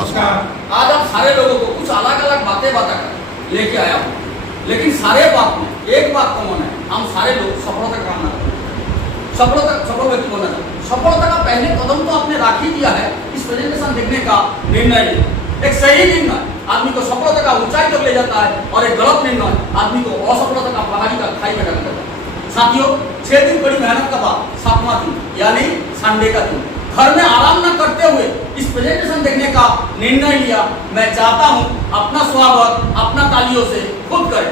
नमस्कार। आज आप सारे लोगों को कुछ अलग अलग बातें बताकर लेके आया हूँ, लेकिन सारे बात में एक बात कॉमन है, हम सारे लोग सफलता कामना करते हैं, सफल व्यक्ति बनना चाहते हैं। सफलता का पहले कदम तो आपने राख ही दिया है इस प्रेजेंटेशन देखने का निर्णय लेना। एक सही निर्णय आदमी को सफलता का ऊंचाई तक ले जाता है और एक गलत निर्णय आदमी को असफलता का पहाड़ी का खाई में डाल देता है। साथियों, 6 दिन बड़ी मेहनत का बाद 7वां दिन यानी संडे का दिन घर में आराम न करते हुए इस प्रेजेंटेशन देखने का निर्णय लिया। मैं चाहता हूं अपना स्वागत अपना तालियों से खुद करें।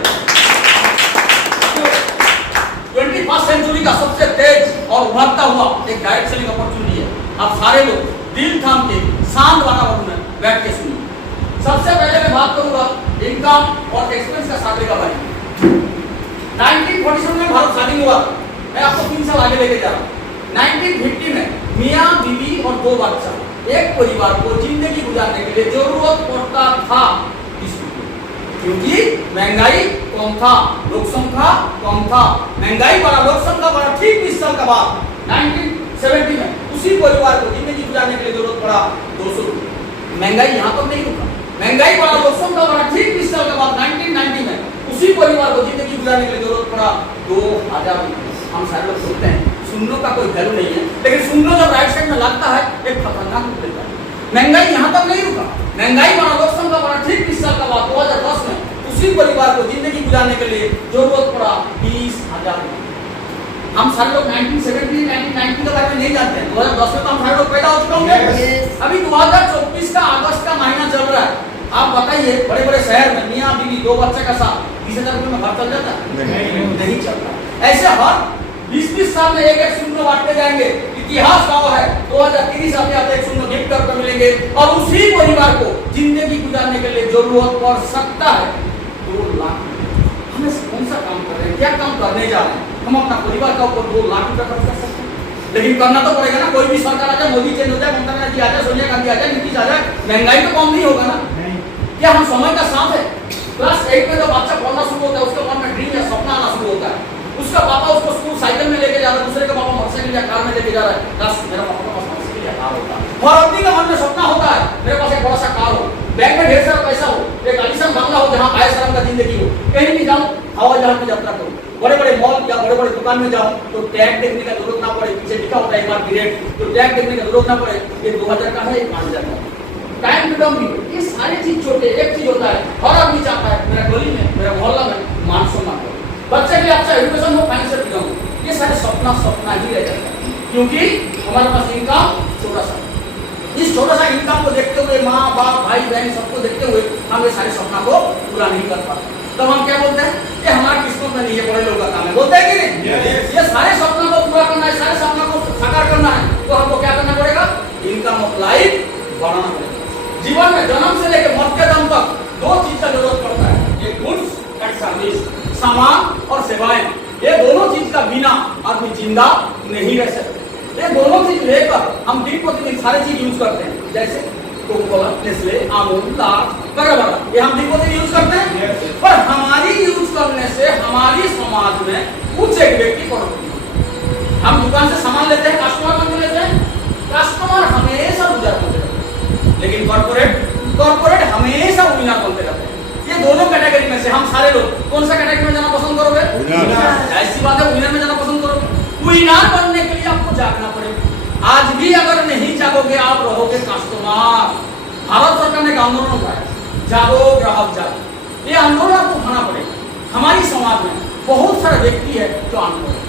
21st सेंचुरी का सबसे तेज और उभरता हुआ एक डायरेक्ट सेलिंग अपॉर्चुनिटी है। आप सारे लोग दिल थाम के शांत वातावरण में बैठ के सुनिए। सबसे पहले मैं बात करूंगा इनकम और एक्सपेंस का साथ का भाई। 1947 में भारत स्वाधीन हुआ। मैं आपको 3 साल आगे लेके जा रहा हूँ। 1950 में मियाँ बीवी और 2 बच्चा एक परिवार को जिंदगी गुजारने के लिए जरूरत पड़ता था, क्योंकि महंगाई कम था, लोक संख्या कम था। महंगाई बढ़ा, लोक संख्या बढ़ा। ठीक 20 साल के बाद 1970 में उसी परिवार को जिंदगी गुजारने के लिए जरूरत पड़ा 200 रुपये। महंगाई यहाँ तक नहीं रुका, महंगाई बढ़ा, लोक संख्या बढ़ा। ठीक 20 साल के बाद 1990 में उसी परिवार को जिंदगी गुजारने के लिए जरूरत पड़ा 2000 रुपये। हम सारे लोग सुनते हैं, सुनने का कोई वैल्यू नहीं है, लेकिन सुनने जब राइट साइड में लगता है एक खतरनाक होता है। महंगाई यहाँ तक नहीं रुका, महंगाई बढ़ा, लोक संख्या बढ़ा। ठीक 20 साल के बाद 2010 में उसी परिवार को जिंदगी गुजारने के लिए जरूरत पड़ा 20,000 रुपये। हम सारे लोग 1970 1990 के बारे में नहीं जानते हैं। 2010 में तो हम सारे लोग पैदा हो चुके होंगे। अभी 2024 का अगस्त का महीना चल रहा है। आप बताइए, बड़े बड़े शहर में मियाँ बीवी 2 बच्चे का साथ 20,000 रुपये में घर चल जाता है? नहीं चलता। ऐसे हर 20-20 साल में एक शून्य बांटते जाएंगे। इतिहास गवाह है 2030 आते आते एक शून्य गिफ्ट करके मिलेंगे और उसी परिवार को जिंदगी गुजारने के लिए जरूरत पड़ सकता है 2 लाख। हम कौन सा काम कर रहे हैं, क्या काम करने जा रहे हैं? हम अपना परिवार का ऊपर 2 लाख रुपया खर्च कर सकते हैं, लेकिन करना तो पड़ेगा ना। कोई भी सरकार आ जाए, मोदी चेंज हो जाए, ममता बनर्जी आ जाए, सोनिया गांधी आ जाए, नीतीश आ जाए, महंगाई तो कम नहीं होगा ना। क्या हम समय का साथ है? क्लास 8 में जब बच्चा पढ़ना शुरू होता है उसके मन में ड्रीम या सपना आना शुरू होता है। उसका पापा उसको स्कूल साइकिल में लेके जा रहा है, दूसरे का पापा मोटरसाइकिल या कार में लेके जा रहा है। बस मेरा पापा के पास मोटरसाइकिल या कार होता है। हर आदमी का मन में सपना होता है मेरे पास एक बड़ा सा कार हो, बैंक में ढेर सारा पैसा हो, एक आलीशान बंगला हो जहां आए शर्म का जिंदगी हो। कहीं भी जाऊं, हवाई जहाज में यात्रा करूं, बड़े बड़े मॉल या बड़े बड़े दुकान में जाऊं तो टैग देखने का जरूरत ना पड़े, पीछे लिखा होता है एक बार पीरियड, तो टैग देखने का जरूरत ना पड़े ये 2000 का है, ये 5000 का। टाइम फ्रीडम भी, ये सारी चीज छोटे एक चीज होता है। हर आदमी चाहता है मेरा गली में, मेरा मोहल्ला में मान सम्मान हो, बच्चे के अच्छा एजुकेशन हो, फाइनेंशियल फ्रीडम हो। ये सारे सपना ही रह जाता है, क्योंकि हमारे पास इनकम छोटा सा। इस छोटा सा इनकम को देखते हुए माँ बाप भाई बहन सबको देखते हुए हम ये सारे सपना को पूरा नहीं कर पाते। तब हम क्या बोलते हैं कि हमारा किस्मत में नहीं, ये बड़े लोगों का काम है। बोलते हैं कि नहीं? ये सारे सपना को पूरा करना है, सारे सपना को साकार करना है, तो हमको क्या करना पड़ेगा? इनकम ऑफ लाइफ बढ़ाना पड़ेगा। जीवन में जन्म से लेकर मौत के दम तक 2 चीज का जरूरत पड़ता है, एक गुड्स एंड सर्विस, सामान और सेवाएं। ये दोनों चीज का बिना आदमी जिंदा नहीं रह सकते। ये दोनों चीज लेकर हम दिन प्रतिदिन सारी चीज यूज करते हैं, जैसे कोका-कोला, नेस्ले, अमूल, लाक्स वगैरह, ये हम दिन प्रतिदिन यूज करते हैं। पर हमारी यूज करने से हमारी समाज में कुछ एक व्यक्ति को हम दुकान से सामान लेते हैं, कस्टमर बन के लेते हैं, कस्टमर हमेशा गुजर बनते रहते हैं, लेकिन कॉर्पोरेट हमेशा विनर बनते रहते हैं। ये दोनों कैटेगरी में से हम सारे लोग कौन सा कैटेगरी में जाना पसंद करोगे? ऐसी बात है, विनर में जाना पसंद करोगे। विनर बनने के लिए आपको जागना पड़ेगा। आज भी अगर नहीं जागोगे आप रहोगे कस्टमर। भारत सरकार ने एक आंदोलन उठाया, जागो ग्राहक जागो। ये आंदोलन आपको उठाना पड़ेगा। हमारी समाज में बहुत सारे व्यक्ति है जो अनपढ़ है,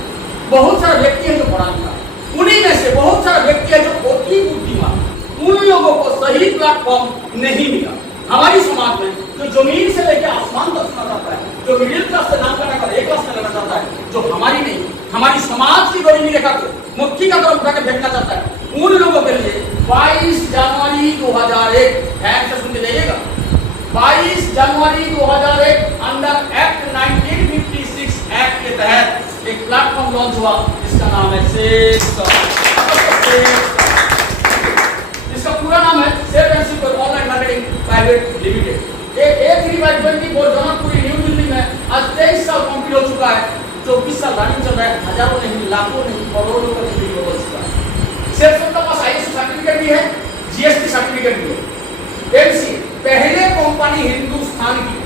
बहुत सारे व्यक्ति है जो पढ़ा लिखा है, उन्हीं में से बहुत सारे व्यक्ति है जो अति बुद्धिमान। उन लोगों को सही प्लेटफॉर्म नहीं मिला। हमारी समाज में जो जमीन से लेकर आसमान तक सुना जाता है, जो मिडिल क्लास से नाम कर एक क्लास में लेना चाहता है, जो हमारी नहीं हमारी समाज की गरीबी रेखा को मुट्ठी का तरफ उठा के फेंकना चाहता है, उन लोगों के लिए 22 जनवरी 2001 ध्यान से सुन के जाइएगा, 22 जनवरी 2001 अंडर एक्ट 1956 एक्ट के तहत एक प्लेटफॉर्म लॉन्च हुआ जिसका नाम है इसका पूरा नाम है safe and secure online marketing private limited. ये A3/24 जनकपुरी न्यू दिल्ली में आज 23 साल कंप्लीट हो चुका है। 24 साल रनिंग चल रहा है, हजारों नहीं लाखों नहीं करोड़ों लोगों का बिजनेस हो चुका है। सेफ का पास ISO सर्टिफिकेट भी है, GST सर्टिफिकेट भी है। कंपनी हिंदुस्तान की,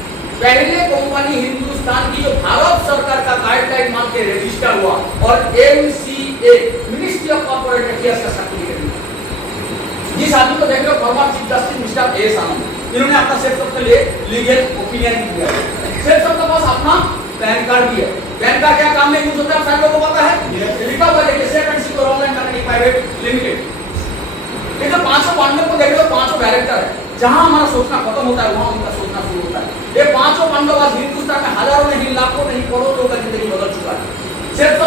पहले कंपनी हिंदुस्तान की जो भारत सरकार का गाइडलाइन मान के रजिस्टर हुआ और MCA ministry of corporate affairs का सर्टिफिकेट मिला। जिस आदमी को देख रहे हो former chief justice mister S Anand, इन्होंने अपना सेफ के लिए लीगल ओपिनियन दिया। सेफ के पास अपना पैन कार्ड भी है। पैन कार्ड क्या काम में यूज होता है सारे लोगों को पता है, लिखा हुआ है safe and secure online company private limited. ये जो 592 को देख रहे हो, 5 डायरेक्टर है, जहां हमारा सोचना खत्म होता है वहां उनका सोचना शुरू होता है। ये 5 पांडव आज हिंदुस्तान में हजारों नहीं लाखों नहीं करोड़ों लोगों का जिंदगी बदल चुका है। सिर्फ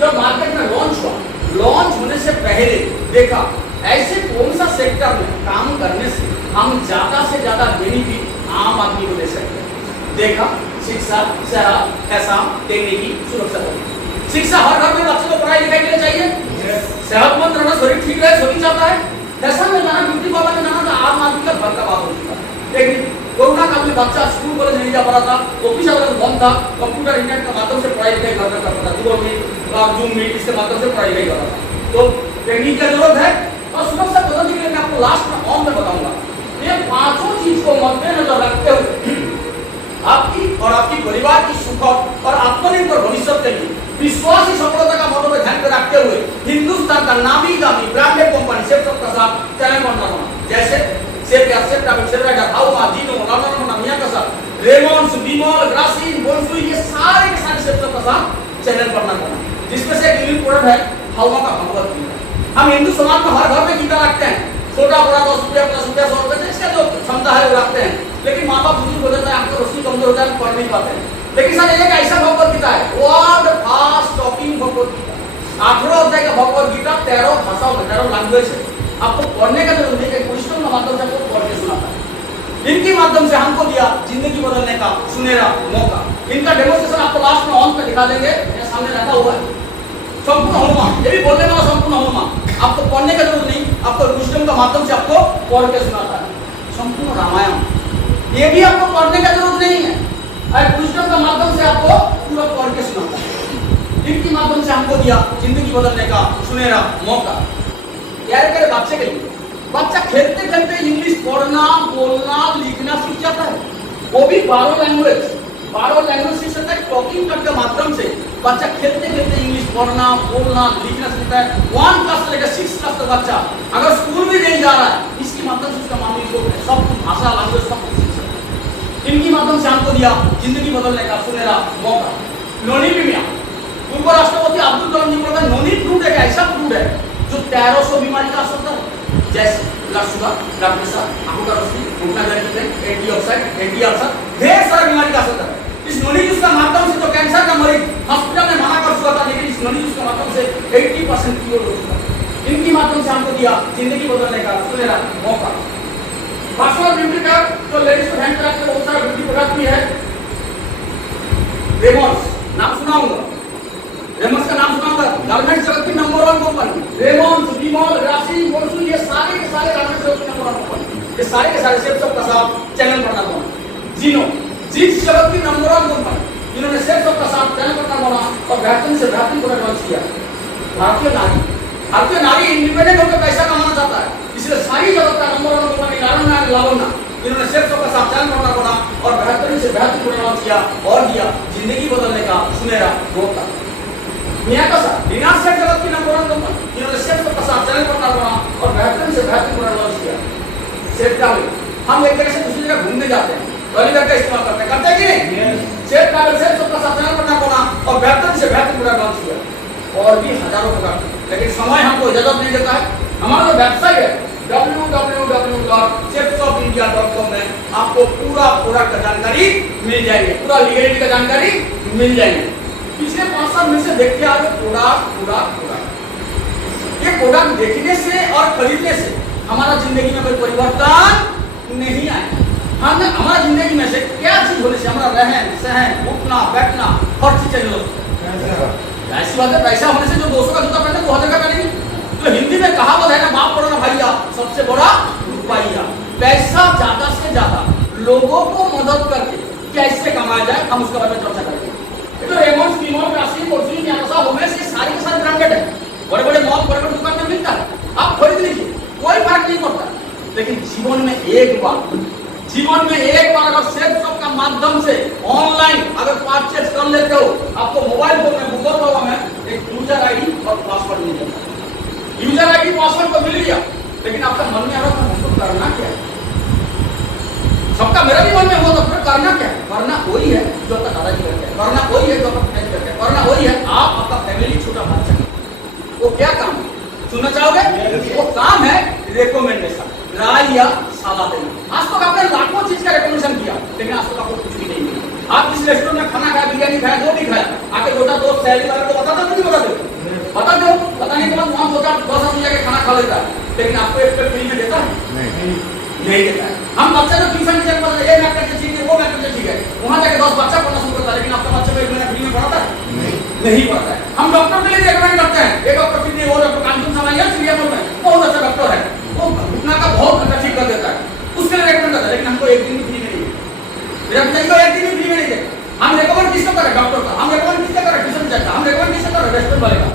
जब मार्केट में लॉन्च हुआ, लॉन्च होने से पहले देखा ऐसे कौन सा सेक्टर में काम करने से हम ज्यादा से ज्यादा बेनिफिट आम आदमी को दे सकते हैं। देखा शिक्षा, सेहत, ऐसा टेक्निकी, सुरक्षा। शिक्षा हर घर में बच्चे को पढ़ाई लिखाई के लिए चाहिए, सेहतमंद रहना, शरीर ठीक रहे, सभी चाहता है। ऐसा में जाना, ब्यूटी पार्लर में जाना आम आदमी का घर का बात हो चुका है। लेकिन कोरोना काल में बच्चा स्कूल कॉलेज नहीं जा पा रहा था, ऑफिस अगर बंद था, कंप्यूटर इंटरनेट के माध्यम से पढ़ाई लिखाई घर में करता था, गूगल मीट, जूम मीट इसके माध्यम से पढ़ाई लिखाई कर रहा था। तो टेक्निक की जरूरत है और सुरक्षा बदलने के लिए मैं आपको लास्ट में ऑन में बताऊंगा। ये 5 चीज को मद्देनजर रखते हुए आपकी और आपकी परिवार की सुख और आत्मनिर्भर भविष्य के लिए विश्वासी सफलता का मोटो में ध्यान में रखते हुए हिंदुस्तान का नामी दामी ब्रांडेड कंपनी सेफ का साथ चैनल बनना होना, जैसे सेफ या सेफ टाइप सेफ राइडर हाउमा जीनो लाना मिया का साथ रेमॉन्स बीमॉल ग्रासिन बोनसुई, ये सारे के सारे सेफ का साथ चैनल बनना होना, जिसमें से एक यूनिक प्रोडक्ट है हाउमा का भगवत गीता। हम हिंदू समाज में हर घर में गीता रखते हैं, छोटा बड़ा 10 रुपया 50 रुपया 100 रुपया इसका जो क्षमता है वो रखते हैं। लेकिन माँ बाप बुजुर्ग हो जाता है, आपको रोशनी कमजोर होता है, पढ़ नहीं पाते हैं। लेकिन सर एक ऐसा भगवत गीता है, world fast talking Bhagavad Gita, 18 अध्याय का भगवत गीता, 13 भाषाओं में 13 लैंग्वेज है। आपको पढ़ने का जरूरत नहीं है, क्वेश्चन का माध्यम से आपको पढ़ के सुनाता है। इनके माध्यम से हमको दिया जिंदगी बदलने का सुनहरा मौका। इनका डेमोन्स्ट्रेशन आपको लास्ट में ऑन पे दिखा देंगे, मेरे सामने रखा हुआ है। संपूर्ण हनुमान, ये भी बोलने वाला संपूर्ण हनुमान, आपको पढ़ने का जरूरत नहीं, आपको विजडम का माध्यम से आपको पढ़ के सुनाता है। संपूर्ण रामायण, ये भी आपको पढ़ने का जरूरत नहीं है, विजडम का माध्यम से आपको पूरा पढ़ के सुनाता है। इनके माध्यम से हमको दिया जिंदगी बदलने का सुनहरा मौका। यार करे बच्चे के लिए, बच्चा खेलते खेलते इंग्लिश पढ़ना बोलना लिखना सीख जाता है, वो भी 12 लैंग्वेज सीख सकता है। टॉकिंग के माध्यम से बच्चा खेलते खेलते इंग्लिश पढ़ना बोलना लिखना सीखता है। 1 क्लास से लेकर 6 क्लास तक बच्चा अगर स्कूल भी नहीं जा रहा है, इसके माध्यम से उसका मामूली सब भाषा लैंग्वेज सब कुछ सीख सकता है। इनकी माध्यम से हमको दिया जिंदगी बदलने का सुनहरा मौका। नोनी प्रीमिया, पूर्व राष्ट्रपति अब्दुल कलाम जी बोलते हैं नोनी फ्रूट एक ऐसा फ्रूट है जो 1300 बीमारी का असर है, जैसे ब्लड शुगर, ब्लड प्रेशर, आंखों का रोशनी, घुटना दर्द, एंटीऑक्सीडेंट, एंटी अल्सर, ढेर सारी बीमारी का असर है। इस नोनी जूस का माध्यम से जो कैंसर का मरीज हॉस्पिटल में मना कर चुका था, लेकिन इस नोनी जूस के माध्यम से 80% क्योर हो चुका है। इनकी माध्यम से हमको दिया जिंदगी बदलने का सुनहरा मौका। पर्सनल ब्यूटी का तो लेडीज को ध्यान रखते बहुत सारा ब्यूटी प्रोडक्ट भी है। रेमॉन्स नाम सुनाऊंगा, रेमॉन्स का नाम सुनाऊंगा, गारमेंट जगत की नंबर 1 कंपनी। रेमॉन्स, बीमॉल, ग्रासिन, बोनसुई, ये सारे के सारे गारमेंट जगत की नंबर 1 कंपनी, ये सारे के सारे सेफ का साथ चैनल बनना होगा। जीनो जीन्स जगत की नंबर 1 कंपनी, इन्होंने सेफ का साथ चैनल बनना होगा और बेहतरीन से बेहतरीन प्रोडक्ट लॉन्च किया। भारतीय नारी इंडिपेंडेंट होकर पैसा कमाना चाहता है, इसलिए सारी जगत का नंबर 1 कंपनी लावण्या, इन्होंने सेफ का साथ चैनल बनना होगा और बेहतरीन से बेहतरीन प्रोडक्ट लॉन्च किया और दिया जिंदगी बदलने का सुनहरा मौका। मियाकोसा डिनर सेट जगत की नंबर 1 कंपनी, इन्होंने सेफ का साथ चैनल बनना होगा और बेहतरीन से बेहतरीन प्रोडक्ट लॉन्च किया। सेफ ट्रैवल, हम एक जगह से दूसरी जगह घूमने जाते हैं, ट्रॉली बैग का इस्तेमाल करते हैं कि नहीं? सेफ ट्रैवल सेफ का साथ चैनल बनना होगा और बेहतरीन से बेहतरीन प्रोडक्ट लॉन्च किया और भी हजारों प्रोडक्ट। लेकिन समय हमको इजाजत नहीं देता है। हमारा जो वेबसाइट है www.safeshopindia.com में आपको पूरा प्रोडक्ट का जानकारी मिल जाएगी, पूरा लीगलिटी का जानकारी मिल जाएगी। पिछले 5 साल में से देखते आ रहे प्रोडक्ट ये प्रोडक्ट देखने से और खरीदने से हमारा जिंदगी में कोई परिवर्तन नहीं आया। हमने हमारा जिंदगी में से क्या चीज होने से हमारा रहन सहन उठना बैठना हर चीज चेंज हो। ऐसी बात है, पैसा होने से जो 200 का जूता पहने 2000 का पहनेंगे। तो हिंदी में कहावत है ना, बाप पढ़ो ना भैया, सबसे बड़ा रुपया। पैसा ज्यादा से ज्यादा लोगों को मदद करके कैसे कमाया जाए, हम उसके बारे में चर्चा करेंगे। तो रेमॉन्स, बीमॉल, ग्रासिन, बोनसुई, मियाकोसा, होमेस, ये सारे के सारे ब्रांडेड है, बड़े बड़े मॉल बड़े बड़े दुकान में मिलता है, आप खरीद लीजिए, कोई फर्क नहीं पड़ता। लेकिन जीवन में एक बार जीवन में एक बार अगर सेल्फ शॉप का माध्यम से ऑनलाइन अगर परचेज कर लेते हो, आपको मोबाइल फोन में गूगल क्रोम में एक यूजर आईडी और पासवर्ड मिल जाता है। यूजर आईडी पासवर्ड तो मिल गया, लेकिन आपका मन में आ रहा था हमको करना क्या है? सबका मेरा भी मन में हो, तो फिर करना क्या है? करना वही है जो आपका दादाजी करते हैं, करना वही है जो आपका पिताजी करते हैं, करना वही है आप आपका फैमिली छोटा बच्चा। वो क्या काम है सुनना चाहोगे? वो काम है रिकमेंडेशन, राय या सलाह देना। आज तक आपने लाखों चीज का रिकमेंडेशन किया, लेकिन आज तक आपको कुछ भी नहीं मिला। आप जिस रेस्टोरेंट में खाना खाया, बिरयानी खाया, जो भी खाया, आके छोटा दोस्त सहेली वाले को बताता नहीं बता दो बताने के बाद वहां सोचा 10 आदमी जाके खाना खा लेता है, लेकिन आपको एक प्लेट फ्री में देता है? नहीं देता है। हम बच्चे को ट्यूशन टीचर को ये मैथ करके ठीक है, वो मैथ करके ठीक है, वहां जाके 10 बच्चा पढ़ना शुरू करता है, लेकिन आपका बच्चे को एक महीना फ्री में पढ़ाता है? नहीं पढ़ता है। हम डॉक्टर के लिए रिकमेंड करते हैं, एक डॉक्टर कितने वो डॉक्टर कांचन समाइया चिड़ियापुर में बहुत अच्छा डॉक्टर है, वो घुटना का बहुत अच्छा ठीक कर देता है, उसके लिए रिकमेंड करता है, लेकिन हमको एक दिन भी फ्री में नहीं देता। मेरा पिताजी को एक दिन भी फ्री में नहीं देता। हम रिकमेंड किसको करें? डॉक्टर का। हम रिकमेंड किसका करें? ट्यूशन टीचर का। हम रिकमेंड किसका करें? रेस्टोरेंट वाले का।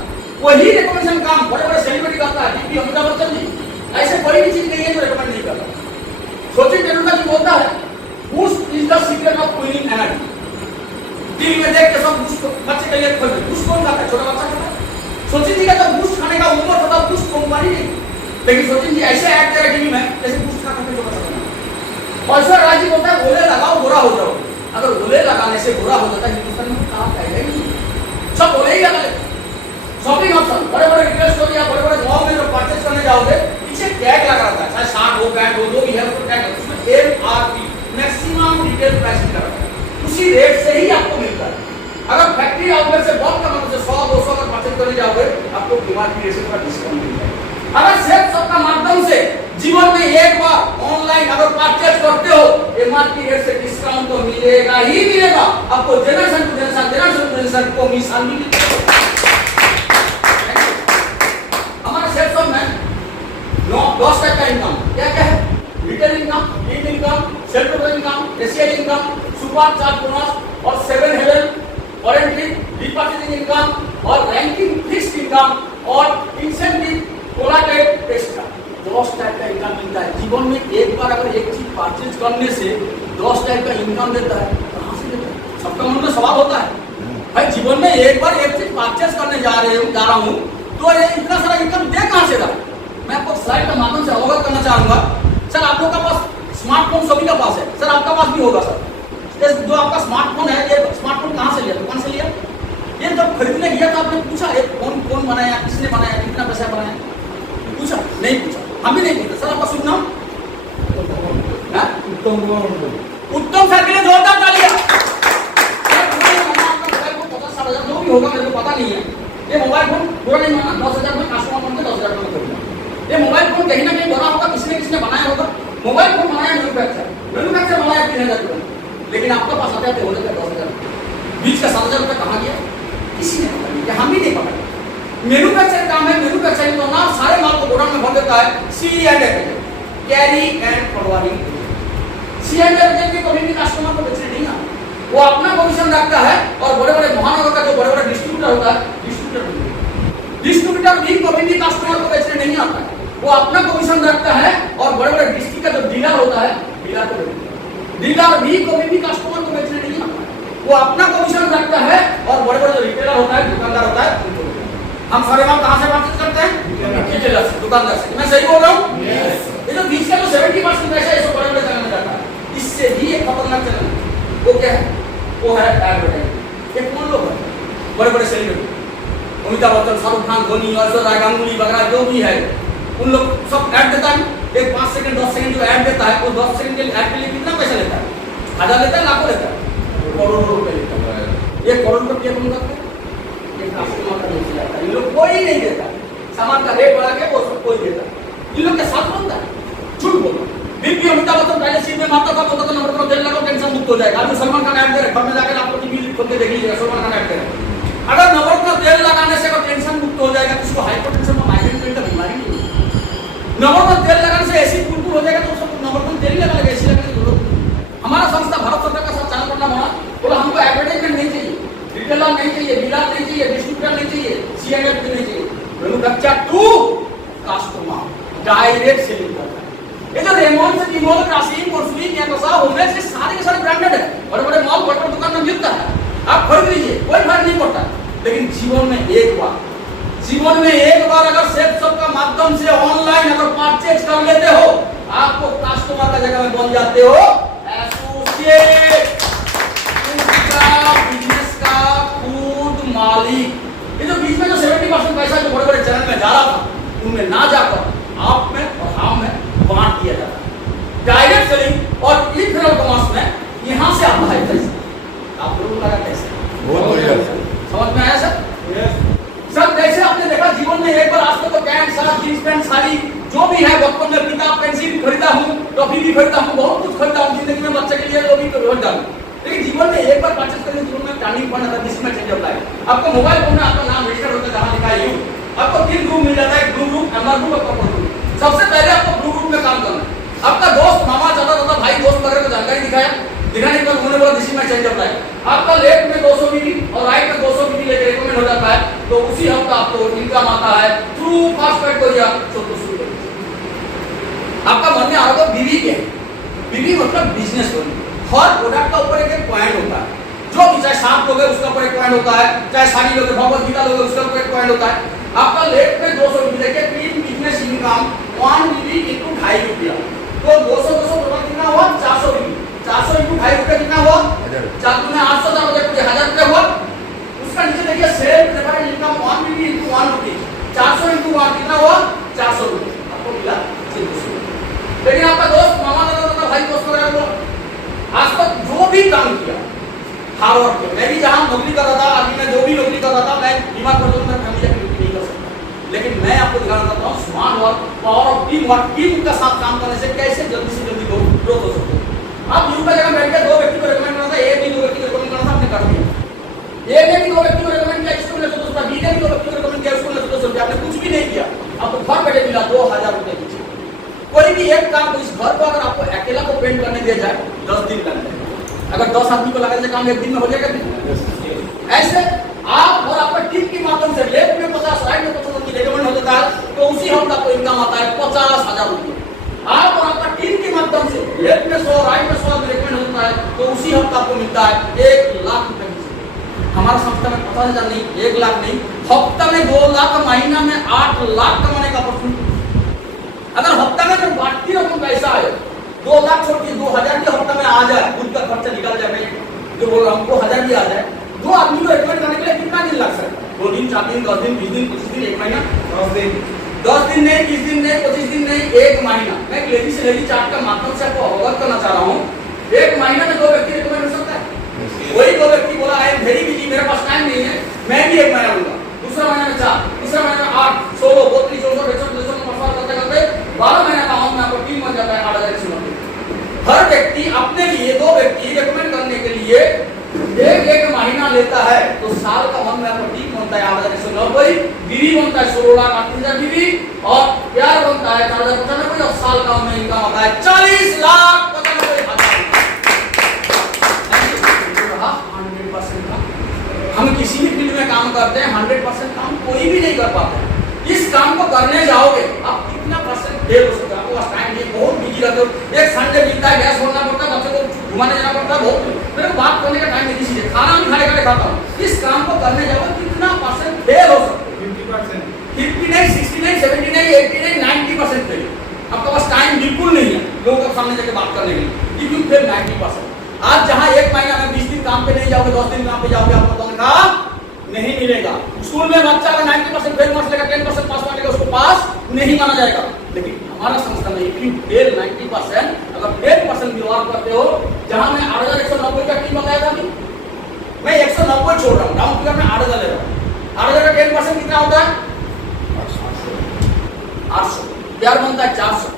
वही रिकमेंडेशन काम बड़े बड़े सेलिब्रिटी करता है, डीपी अमिताभ बच्चन जी। ऐसे कोई भी चीज नहीं है जो रिकमेंड नहीं करता। सचिन तेंदुलकर जी बोलता है boost is the secret of winning energy. TV में देख के सब बूस्ट बच्चे के लिए खोल दे, बूस्ट कौन खाता है? छोटा बच्चा खाता है। सचिन जी का तो बूस्ट खाने का उम्र था, बूस्ट कंपनी नहीं, लेकिन सचिन जी ऐसे ऐड करे टीवी में जैसे बूस्ट खा के जो बच्चा। और ऐसा राजी बोलता है गोले लगाओ गोरा हो जाओ। अगर गोले लगाने से गोरा हो जाता है हिंदुस्तान में कहां पहले नहीं, सब गोले ही लगा लेते। शॉपिंग ऑप्शन बड़े बड़े रिटेल स्टोर या बड़े बड़े मॉल में जो परचेज करने जाओगे, पीछे टैग लगा रहता है, चाहे 60 हो पैंट हो जो भी है उसको टैग है, उसमें एमआरपी मैक्सिमम रिटेल प्राइस लिखा रहता है, उसी रेट से ही आपको मिलता है। अगर फैक्ट्री आउटलेट से बहुत कम से 100-200 अगर परचेज करने जाओगे, आपको एमआरपी रेट से थोड़ा डिस्काउंट मिल जाएगा। अगर सेल्फ शॉप का माध्यम से जीवन में एक बार ऑनलाइन अगर परचेज करते हो, एमआरपी रेट से डिस्काउंट तो मिलेगा ही मिलेगा। आपको जनरेशन टू जनरेशन को मिसाल भी मिलेगा। सेल्फ शॉप में 10 टाइप का इनकम क्या क्या है? Retail income, lead income, self produce income, ACI income, super charge bonus और 7 हेवन वारंटी, रिपर्चेजिंग इनकम और रैंकिंग फिक्स्ड इनकम और इंसेंटिव कोलाटेड एक्स्ट्रा। 10 टाइप का इनकम मिलता है। जीवन में एक बार अगर एक चीज परचेज करने से 10 टाइप का इनकम देता है, कहां से देता है? सबका मन में सवाल होता है भाई, जीवन में एक बार एक चीज परचेज करने जा रहा हूं तो ये इतना सारा इनकम दे कहां से रहा? मैं आपको स्लाइड के माध्यम से अवगत करना चाहूंगा। सर आप लोगों का पास स्मार्टफोन सभी का पास है, सर आपका पास भी होगा। सर जो आपका स्मार्टफोन है, ये स्मार्टफोन कहां से लिया? दुकान से लिया? ये जब खरीदने गया था आपने पूछा ये फोन कौन बनाया, किसने बनाया, कितना पैसा बनाया? पूछा? नहीं पूछा। हम भी नहीं पूछते। सर आपका शुभ नाम? उत्तम सर के लिए जोरदार तालियां। जो भी होगा मेरे को पता नहीं है। ये मोबाइल फोन बुरा नहीं माना, 10,000 में कस्टमर बनते 10,000 में खरीदना। ये मोबाइल फोन कहीं ना कहीं बना होगा, किसने बनाया होगा? मोबाइल फोन बनाया मैन्युफैक्चर बनाया 3,000 रुपये, लेकिन आपके पास आते हो जाता है 10,000। बीच का 7,000 रुपये कहाँ गया? किसी ने पकड़ लिया, हम भी नहीं पकड़। मैन्युफैक्चर काम है, मैन्युफैक्चरिंग तो ना सारे माल को गोडाउन में भर देता है। C and carry and forwarding. C and की कभी भी कस्टमर को बेचने नहीं आता, वो अपना कमीशन रखता है। और बड़े बड़े महानगर का जो बड़े बड़े डिस्ट्रीब्यूटर होता है, डिस्ट्रीब्यूटर भी कभी भी कस्टमर को बेचने नहीं आता है, वो अपना कमीशन रखता है। और बड़े बड़े डिस्ट्रिक्ट का जो डीलर होता है, डीलर को डीलर भी कभी भी कस्टमर को बेचने नहीं आता है, वो अपना कमीशन रखता है। और बड़े बड़े जो रिटेलर होता है, दुकानदार होता है, हम सारे माल कहां से बातचीत करते हैं? रिटेलर से, दुकानदार से। मैं सही बोल रहा हूं? ये जो बीच का जो 70% पैसा है, इसको बड़े बड़े चलन में जाता है। इससे भी एक खतरनाक चलन वो क्या है? वो है एडवर्टाइजिंग। ये कौन लोग हैं? बड़े बड़े सेलिब्रिटी, अमिताभ बच्चन, शाहरुख खान, धोनी, ऐश्वर्या गांगुली वगैरह जो भी है, उन लोग सब ऐड देता है। एक 5 सेकंड 10 सेकंड जो ऐड देता है, वो 10 सेकंड के ऐड के लिए कितना पैसा लेता है? 1000 लेता है, लाखों लेता है, करोड़ों रुपए लेता है। ये करोड़ रुपए कौन करता है? ये कस्टमर का बेच जाता है। इन लोग कोई नहीं देता, सामान का रेट बढ़ा के वो सब कोई देता है। इन लोग के साथ बनता है, झूठ बोलता है। बीपी अमिताभ बच्चन पहले सीट में मारता था, बोलता था नंबर पर 1.5 लाख टेंशन मुक्त हो जाएगा। अभी सलमान खान ऐड दे रहे, घर में जाकर आपको टीवी खोल के देख लीजिएगा, सलमान खान ऐड दे रहे। अगर नंबर पर तेल लगाने से अगर टेंशन मुक्त हो जाएगा, तो उसको हाइपरटेंशन में माइग्रेन का बीमारी नहीं है। नंबर पर तेल लगाने से एसिड पुल हो जाएगा, तो उसको नंबर पर तेल लगा एसी लगाने की जरूरत नहीं। हमारा संस्था भारत सरकार का साथ चैनल करना बना, बोला हमको एडवर्टाइजमेंट नहीं चाहिए, रिटेलर नहीं चाहिए, डीलर नहीं चाहिए, डिस्ट्रीब्यूटर नहीं चाहिए, सीएनएफ नहीं चाहिए, manufacture to customer, direct selling करता है। ये जो रेमोन से टिमोल कासिम मुर्सली ये बसा एक बार जीवन में एक बार अगर सेल्फ सब का माध्यम से ऑनलाइन अगर परचेज कर लेते हो, आपको कस्टमर का जगह में बन जाते हो एसोसिएट, बिजनेस का खुद मालिक। ये जो बीच में जो 70% पैसा जो बड़े बड़े चैनल में जा रहा था, उनमें ना जाकर आप में और हम में बांट दिया जाता है। डायरेक्ट सेलिंग और रिफरल कॉमर्स में यहां से आता है पैसा। आप लोगों का कैसे? बहुत बढ़िया समझ में आया सर? सर जैसे आपने देखा जीवन में एक बार आज तक तो pant shirt jeans pant sari जो भी है बचपन में किताब पेंसिल भी खरीदा हूँ, टॉफी भी खरीदा हूँ, बहुत कुछ खरीदा हूँ जिंदगी में बच्चे के लिए जो भी खरीदा हूँ। लेकिन जीवन में एक बार परचेज करने जीवन में टर्निंग पॉइंट आता है जिसमें चेंज होता है। आपको मोबाइल फोन में आपका नाम रजिस्टर होता है जहाँ लिखा है यू, आपको 3 ग्रुप मिल जाता है, ब्लू ग्रुप, एमआर ग्रुप और पर्पल ग्रुप। सबसे पहले आपको ब्लू ग्रुप में काम करना है। आपका दोस्त मामा चाचा दादा भाई दोस्त वगैरह को जानकारी दिखाने के बाद उन्होंने बोला दिस में चेंज होता है। आपका लेफ्ट में 200 बीटी और राइट में 200 बीटी लेके रिकमेंड हो जाता है, तो उसी हफ्ता आपको इनकम आता है थ्रू फास्ट कोरिया। आपका मन में आएगा बीवी के, बीवी मतलब बिजनेस होनी। हर प्रोडक्ट का ऊपर एक पॉइंट होता है, जो भी चाहे सांप लोगे उसका ऊपर एक पॉइंट होता है, चाहे साड़ी लोगे भगवत गीता लोगे उसका ऊपर एक पॉइंट होता है। आपका लेफ्ट में 200 बीटी देखिए, तीन बिजनेस इनकम 1 बीटी इंटू 2.5 रुपया, तो 200 प्रोडक्ट कितना हुआ 400 बीटी, 400 इंटू 2.5 रुपया कितना हुआ 4 में 800 1000 रुपया हुआ। उसका नीचे देखिए self different income 1 BT into 1 रुपी, 400 इंटू 1 कितना हुआ 400 रुपये, आपको मिला 600। लेकिन आपका दोस्त मामा दादा भाई दोस्त वगैरह को आज तक जो भी काम किया हार्ड वर्क किया, मैं भी जहां नौकरी कर रहा था, अभी मैं जो भी नौकरी कर रहा था, मैं दिमाग पर मैं फैमिली की नहीं कर सकता। लेकिन मैं आपको दिखाना चाहता हूं smart work, power of team work, team के साथ काम करने से कैसे जल्दी से जल्दी ग्रोथ हो सकते है। आप यूं का जगह बैठ के 2 व्यक्ति को रिकमेंड करना था, ए बी 2 व्यक्ति को रिकमेंड करना था, आपने कर दिया। ए ने भी 2 व्यक्ति को रिकमेंड किया, इसको मिला 200 रुपया, बी ने भी 2 व्यक्ति को रिकमेंड किया, उसको मिला 200 रुपया, आपने कुछ भी नहीं किया, आपको घर बैठे मिला 2000 रुपये की। कोई भी एक काम को इस घर को अगर आपको अकेला को पेंट करने दिया जाए 10 दिन लगेगा, अगर 10 आदमी को लगा दे काम 1 दिन में हो जाएगा। ऐसे आप और आपका टीम के माध्यम से लेफ्ट में 50 राइट में 50 की रिकमेंड हो जाता है, तो उसी हफ्ते आपको इनकम आता है 50,000 रुपये। आप और आपका टीम के माध्यम से लेफ्ट में 100 राइट में 100 रिकमेंड होता है, तो उसी हफ्ते आपको मिलता है 1 लाख रुपए। हमारा संस्था में 50,000 नहीं 1 लाख नहीं, हफ्ता में 2 लाख, महीना में 8 लाख कमाने का अपॉर्चुनिटी। अगर हफ्ता में जो बाकी रकम पैसा है 2 लाख छोड़ के 2000 के हफ्ता में आ जाए, उनका खर्चा निकल जाए, मैं जो बोल रहा हूँ 2000 भी आ जाए, 2 आदमी को रिकमेंड करने के लिए कितना दिन लग सकता है? 2 दिन 4 दिन 10 दिन 20 दिन 25 दिन 1 महीना 10 दिन 10 दिन नहीं 20 दिन नहीं 25 दिन नहीं 1 महीना। मैं एक लेडी से लेडी चार्ट का माध्यम से आपको अवगत करना चाह रहा हूँ। 1 महीना में 2 व्यक्ति रिकमेंड हो सकता है। वही 2 व्यक्ति बोला आई एम वेरी बिजी, मेरे पास टाइम नहीं है, मैं भी 1 महीना लूंगा, दूसरा महीना में 4, तीसरा महीना में 8, 16, 32, 64, 63 करते करते 12 महीना का में आपको टीम बन जाता है 8,190। हर व्यक्ति अपने लिए 2 व्यक्ति रिकमेंड करने के लिए एक महीना लेता है, तो साल का मन में आपको टीम बनता है 8,190, बीवी बनता है 16,38,000 बीवी, और प्यार बनता है 4,095, और साल का में इनकम आता है 40,95,000। हम किसी भी फील्ड में काम करते हैं 100% काम कोई भी नहीं कर पाता है। इस काम को करने जाओगे आप कितना परसेंट फेल हो सकते हो, आपको टाइम नहीं, बहुत बिजी रहते हो, एक संडे मिलता है, गैस भरना पड़ता है, बच्चे को घुमाने जाना पड़ता है, बहुत मेरे को बात करने का टाइम नहीं, किसी से खाना भी खाने का खाता हूँ। इस काम को करने जाओगे कितना परसेंट फेल हो सकते हो? 50%, 59, 69, 79, 89, 90% फेल। आपके पास टाइम बिल्कुल नहीं है लोगों के सामने जाके बात करने के लिए, क्योंकि फेल 90%। आज जहाँ 1 महीना में 20 दिन काम पे नहीं जाओगे, 10 दिन काम पे जाओगे, आपको तनख्वाह नहीं मिलेगा। स्कूल में बच्चा अगर 90% फेल मार्क्स लेगा, 10% पास मार्क्स लेगा, उसको पास नहीं माना जाएगा। लेकिन हमारा संस्था में इफ यू फेल 90%, अगर 10% व्यवहार करते हो, जहां मैं 8,190 का टीम बताया था, मैं 190 छोड़ रहा हूँ, डाउन फिगर में 8,000 ले रहा हूँ। 8,000 का 10% कितना होता है 800, प्यार बनता है 400।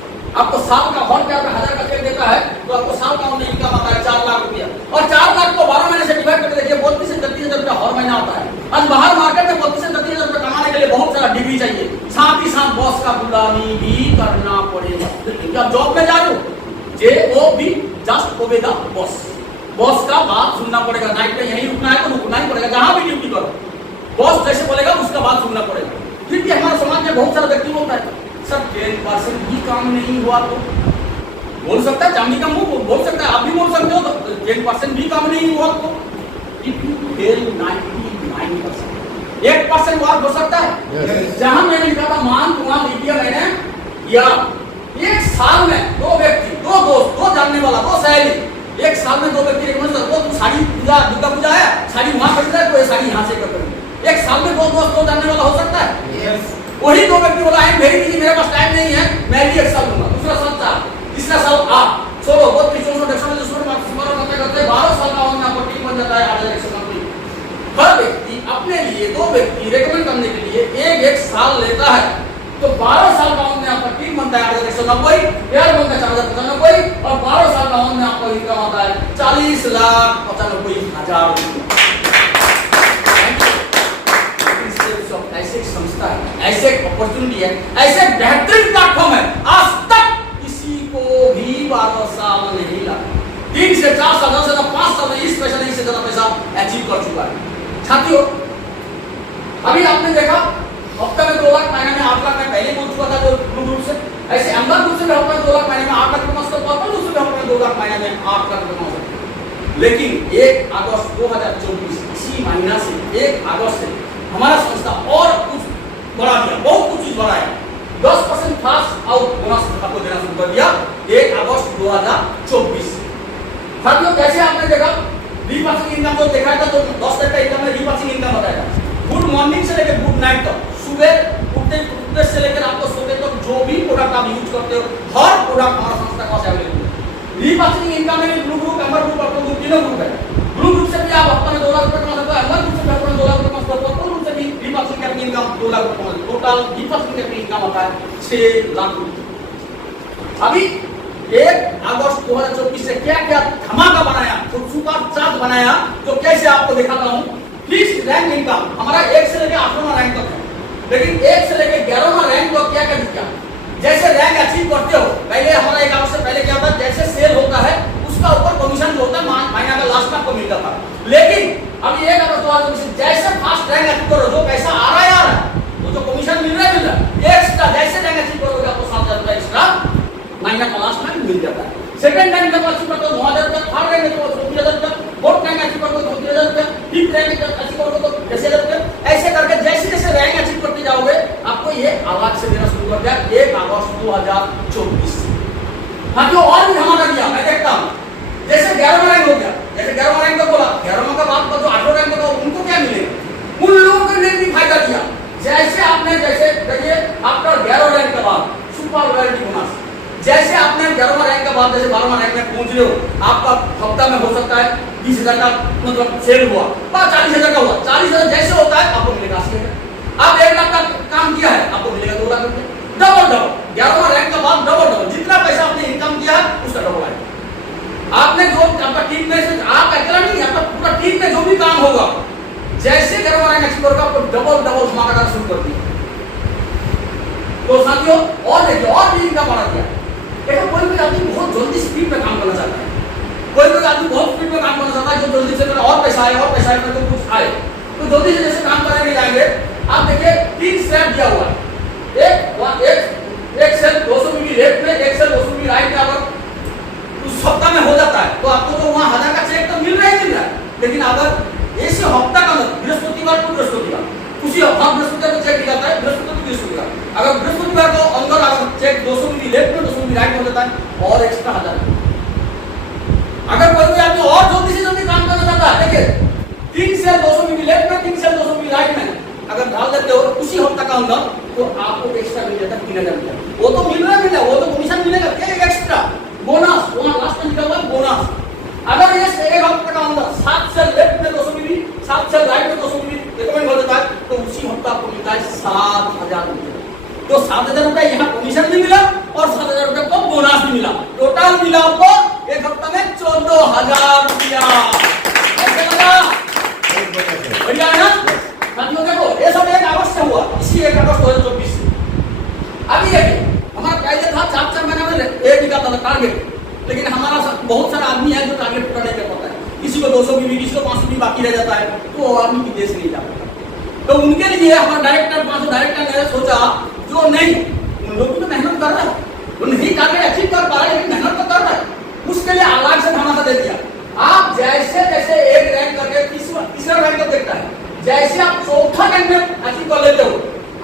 आपको साल का हर प्यार में 1000 का चेक देता है, तो आपको साल का इनकम आता है 4 लाख रुपया, और 4 लाख को 12 महीने से डिवाइड करके देखिए 32 से 33,000 रुपया हर महीना आता है। आज बाहर मार्केट में 32 से 33,000 रुपया कमाने के लिए बहुत सारा डिग्री चाहिए, साथ ही साथ बॉस का गुलामी भी करना पड़ेगा। क्योंकि आप जॉब में जा रहे हो, J O B just obey the boss, boss का बात सुनना पड़ेगा। नाइट में यहीं रुकना है तो रुकना ही पड़ेगा, जहां भी ड्यूटी करो बॉस जैसे बोलेगा उसका बात सुनना पड़ेगा। फिर भी हमारे समाज में बहुत सारा व्यक्ति बोलता है सर 10% भी काम नहीं हुआ तो बोल सकता है, चांदी का मुंह बोल सकता है, आप भी बोल सकते हो, तो 10% भी काम नहीं हुआ तो इफ यू फेल 99%, 1% वर्क हो सकता है। जहां मैंने लिखा था मान वहां लिख दिया मैंने, या एक साल में दो व्यक्ति, दो दोस्त, दो जानने वाला, दो सहेली, एक साल में दो व्यक्ति रिकमेंड करते हो, तू साड़ी पूजा दुर्गा पूजा है, साड़ी वहां खरीदा है तो ये साड़ी यहाँ से कर करेंगे। एक साल में दो दोस्त, दो जानने वाला हो सकता है। वही दो व्यक्ति बोला आई एम वेरी बिजी, मेरे पास टाइम नहीं है, मैं भी एक साल दूंगा, दूसरा साल 4, तीसरा साल 8, 16, 32, 64, 100 करते 12 साल का होने आपको टीम बन जाता है आज इलेक्शन कंपनी। हर व्यक्ति अपने लिए, दो व्यक्ति रेकमेंड करने के लिए एक साल लेता है, तो 12 साल का होने आपका टीम बनता है 8190, यार बनता है 4095, और 12 साल का होने आपका इनकम आता है 40,95,000 रुपये। ऐसे संस्था है, ऐसे अपॉर्चुनिटी है, ऐसे बेहतरीन प्लेटफॉर्म है, आज तक किसी को भी 12 साल नहीं लगा। 3 से 4 साल, 10 से 5 साल में इस पैसा नहीं से ज्यादा पैसा अचीव कर चुका है। साथियों, अभी आपने देखा हफ्ते में 2 लाख, महीने में 8 लाख, मैं पहले बोल चुका था जो ग्रुप से, ऐसे अंदर ग्रुप से भी हफ्ते में 2 लाख, महीने में 8 लाख कमा सकते हो, दूसरे भी हफ्ते में 2 लाख, महीने में 8 लाख कमा सकते हो। लेकिन 1 अगस्त 2024 इसी महीना से 1 अगस्त से हमारा संस्था और कुछ बढ़ा दिया, बहुत कुछ चीज बढ़ाया। 10% फास्ट आउट बोनस आपको देना शुरू कर दिया 1 अगस्त 2024। साथियों, कैसे आपने देखा रीपासिंग इनकम जो देखा था, तो 10 तक का इनकम में रीपासिंग इनकम बताया। गुड मॉर्निंग से लेकर गुड नाइट तक, सुबह उठते से लेकर आपको सोते तक जो भी प्रोडक्ट आप यूज करते हो, हर प्रोडक्ट हमारा संस्था का अवेलेबल है। रीपासिंग इनकम में blue group, amber group, purple group, तीनों ग्रुप है। ब्लू ग्रुप से भी आप हफ्ते में 2 लाख रुपए कमा सकते हो, एम्बर ग्रुप से भी हफ्ते में 2 लाख रुपए कमा सकते हो, पर्पल ग्रुप से भी रीपासिंग का इनकम 2 लाख रुपए कमा सकते हो। टोटल रीपासिंग का इनकम आता है 6 लाख रुपए। अभी 1 अगस्त 2024 से क्या क्या धमाका बनाया, तो सुपर चार्ज बनाया, तो कैसे आपको दिखाता हूं। फिक्स रैंक इनकम हमारा 1 से लेकर 8वां रैंक तक है, लेकिन 1 से लेकर 11वां रैंक तक क्या क्या दिखा। जैसे रैंक अचीव करते हो, पहले हमारा 1 अगस्त से पहले क्या होता है, जैसे सेल होता है उसका ऊपर कमीशन जो होता है महीना का लास्ट में आपको मिलता था। लेकिन अभी 1 अगस्त 2024 जैसे फास्ट रैंक अचीव करो, जो पैसा आ रहा है वो जो कमीशन मिल रहा है एक्स्ट्रा, जैसे रैंक अचीव करोगे आपको 7,000 रुपए एक्स्ट्रा महीना का लास्ट में मिल जाता है। सेकंड रैंक जब अचीव करते हो 9,000 रुपए, थर्ड रैंक जब 3,000 रुपए, फोर्थ रैंक अचीव करते हो 3,000 रुपए, फिफ्थ रैंक जब अचीव करोगे तो 10,000 रुपए। ऐसे करके जैसे जैसे रैंक अचीव करते जाओगे आपको ये अलग से देना शुरू कर दिया 1 अगस्त 2024। हाँ, जो और भी धमाका दिया मैं देखता हूँ। जैसे 11वां रैंक हो गया, जैसे 11वां रैंक तक बोला, 11वां का बाद जो 8वां रैंक तक उनको क्या मिलेगा, उन लोगों को ने भी फायदा दिया। जैसे आपने जैसे देखिए आपका 11वां रैंक के बाद सुपर रॉयल्टी बोनस, जैसे आपने 11वां रैंक के बाद जैसे 12वां रैंक में पहुंच रहे हो, आपका हफ्ता में हो सकता है 20,000 का मतलब सेल हुआ, 40,000 का हुआ, 40,000 जैसे होता है आपको मिलेगा 80,000। आप 1 लाख का काम किया है आपको मिलेगा 2 लाख रुपए, डबल। 11वां रैंक के बाद डबल, जितना पैसा आपने इनकम किया उसका डबल आएगा। आपने जो आपका टीम में से आप अकेला नहीं, आपका पूरा टीम में जो भी काम होगा, जैसे 11वां रैंक अचीव करोगे आपको डबल धमाका करना शुरू कर दिया। तो साथियों, और देखिए और भी इनकम बढ़ा दिया। देखो, कोई आदमी बहुत जल्दी स्पीड में काम करना चाहता है, कोई आदमी बहुत स्पीड में काम करना चाहता है, जो जल्दी से मेरा और पैसा आए तो कुछ आए, तो जल्दी से जैसे काम करेंगे जाएंगे। आप देखिए 3 स्टेप दिया हुआ है, एक सेल 200 मिली लेफ्ट में, एक सेल 200 मिली राइट में। अगर उस सप्ताह में हो जाता है तो आपको तो वहां 1000 का चेक तो मिल रहा है। लेकिन अगर ऐसे हफ्ता का बृहस्पतिवार को बृहस्पतिवार उसी बृहस्पतिवार को चेक जाता है, बृहस्पतिवार अगर बृहस्पतिवार को अंदर अगर चेक 200 मिली लेफ्ट में 200 मिली राइट में हो जाता है और एक्स्ट्रा 1000। अगर कोई आदमी और जल्दी से जल्दी काम करना चाहता है, देखिए 3 सेल 200 मिली लेफ्ट में, 3 सेल 200 मिली राइट में अगर डाल देते हो उसी हफ्ता का अंदर, तो आपको एक्स्ट्रा मिल जाता है 3,000 रुपया। वो तो मिल रहा है, वो तो कमीशन मिलेगा, क्या एक्स्ट्रा बोनस, वहां लास्ट में लिखा हुआ बोनस। अगर ये 1 हफ्ते का अंदर 7 सेल लेफ्ट में 200 मिली, 7 सेल राइट में 200 मिली रिकमेंड हो जाता है, तो उसी हफ्ता आपको मिलता है 7,000 रुपया। तो 7,000 रुपया यहाँ कमीशन भी मिला और 7,000 रुपया को बोनस भी मिला, टोटल मिला आपको 1 हफ्ता में 14,000 रुपया। ऐसे लगा बढ़िया है ना साथियों। देखो ये सब 1 अगस्त से हुआ, इसी 1 अगस्त 2024 से। अभी देखिए हमारा पहले था 4 महीने में एक निकालता था टारगेट, लेकिन हमारा बहुत सारा आदमी है जो टारगेट पूरा नहीं कर पाता है, किसी को 200 मिली, किसी को 500 मिली बाकी रह जाता है, तो वो आदमी विदेश नहीं जा पाता। तो उनके लिए हमारा डायरेक्टर 500 डायरेक्टर ने सोचा जो नहीं, उन लोग भी तो मेहनत कर रहा है, वो नहीं टारगेट अचीव कर पा रहा है लेकिन मेहनत तो कर रहा है, उसके लिए अलग से धमाका दे दिया। आप जैसे जैसे एक रैंक करके तीसरा रैंक तक देखता है, जैसे आप चौथा रैंक में अचीव कर लेते हो,